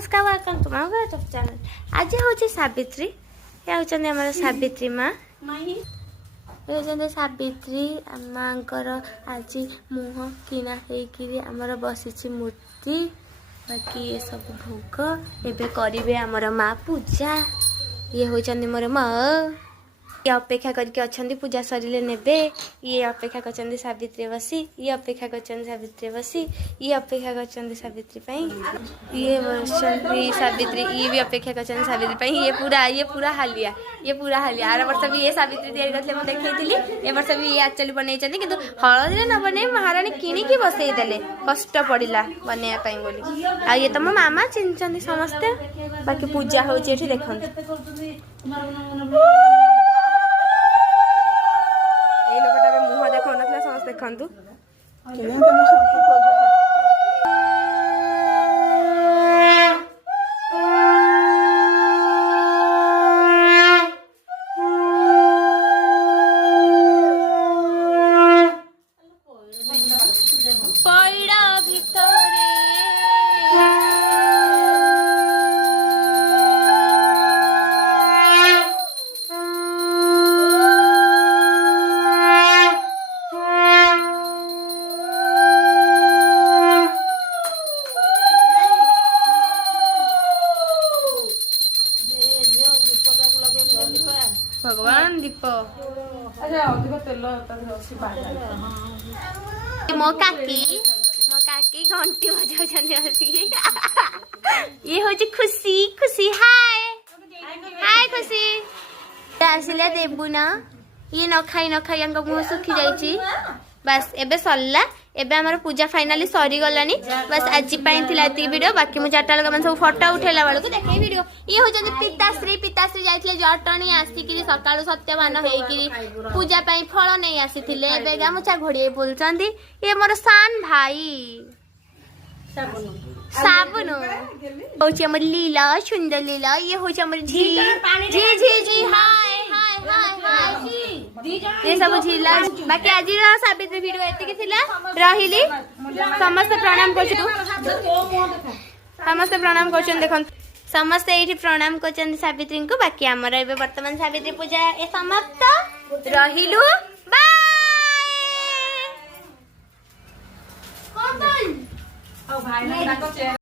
नमस्कार welcome to my YouTube channel. आज हूँ सावित्री, ये हूँ आम सावित्री माँ। ये सावित्री माँ आज मुह किना होमर बसी मूर्ति। बाकी ये सब भोग एबे करिवे आमर माँ पूजा। ये होचंदी मोर माँ, ये अपेक्षा करके अच्छी पूजा सरिले नेबे। ये अपेक्षा कर सावित्री बसी, ये अपेक्षा कर सावित्री बसी, ये अपेक्षा कर सावित्री पाई, ये बसंती सावित्री, ये भी अपेक्षा कर सावित्री पाई। ये पूरा हालिया, ये पूरा हालिया। आर वर्ष भी ये सावित्री तैयारी करते मुझे देखी। ए वर्ष भी ये एक्चुअली बनई कि हलदी न बन महाराणी किणिकी बसई देले, कष्ट पड़ा बनवाई बोली। आ ये तुम मामा चिन्हती समस्ते। बाकी पूजा हो देखते मुह देखा समस्त देखु। भगवान दीप मो काकी घंटी बजाउछन्। ये हूँ खुशी खुशी। हाय हाय खुशी आसिले देबु ना। ये न खाई मुह सुखी जाइए। बस एबे सरला। एबे हमार पूजा फाइनाली सरी गलानी। बस आज वीडियो। बाकी मुझे 4टा लोक सब फोटो उठेला बेलू देखे वीडियो। ये हूँ पिताश्री जाइए जटणी आसिक सका सत्यवान होकर पूजा फल नहीं आसी। एबे गामुछा घोड़े बोलचंदी। ये मोर सान भाई साबुन हूँ लीला सुंदर लीला। ये हूँ झी झी झी झी। हाय हाय हाय हाय ये सब झीला। बाकी आज सावित्री वीडियो एतिक रही। समस्त प्रणाम कर समस्त प्रणाम कर देख समस्ते ये प्रणाम कर सावित्री को। बाकी आमर ए बर्तमान सावित्री पूजा ए समाप्त रहिलु। बाय।